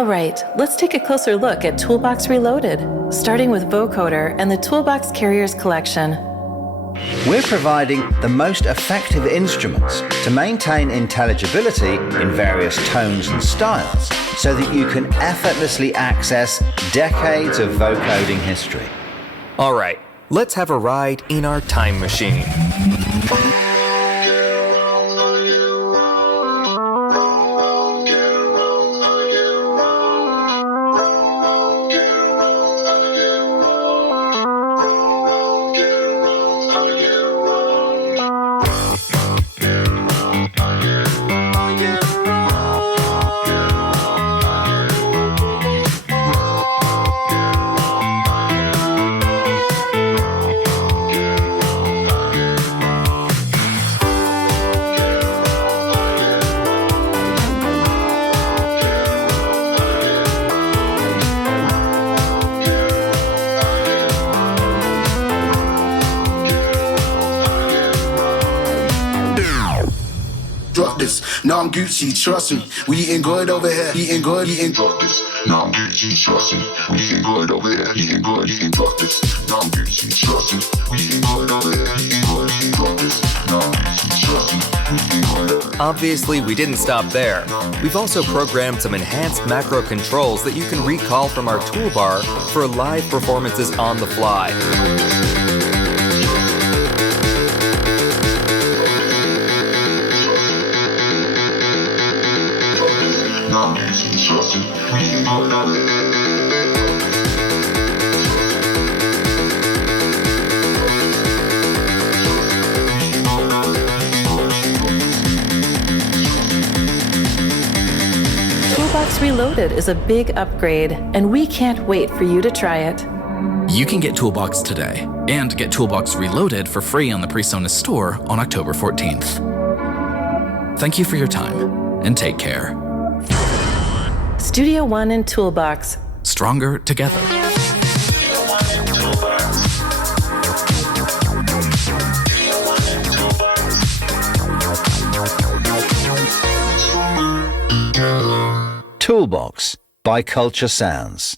All right, let's take a closer look at Toolbox Reloaded, starting with Vocoder and the Toolbox Carriers Collection. We're providing the most effective instruments to maintain intelligibility in various tones and styles so that you can effortlessly access decades of vocoding history. All right, let's have a ride in our time machine. Drop this, now I'm Gucci, trust me. We eating good over here, eating good, eating. Drop this, now I'm Gucci, trust me. We eating good over here, eating good, eating. Drop this, now I'm Gucci, trust me. We eating good over here, eating good, eating. Drop this, now I'm Gucci, trust me. We eating good over here. Obviously, we didn't stop there. We've also programmed some enhanced macro controls that you can recall from our toolbar for live performances on the fly. Toolbox Reloaded is a big upgrade, and we can't wait for you to try it. You can get Toolbox today and get Toolbox Reloaded for free on the PreSonus store on October 14th. Thank you for your time, and take care. studioone and Toolbox. Stronger together. Toolbox by Culture Sounds.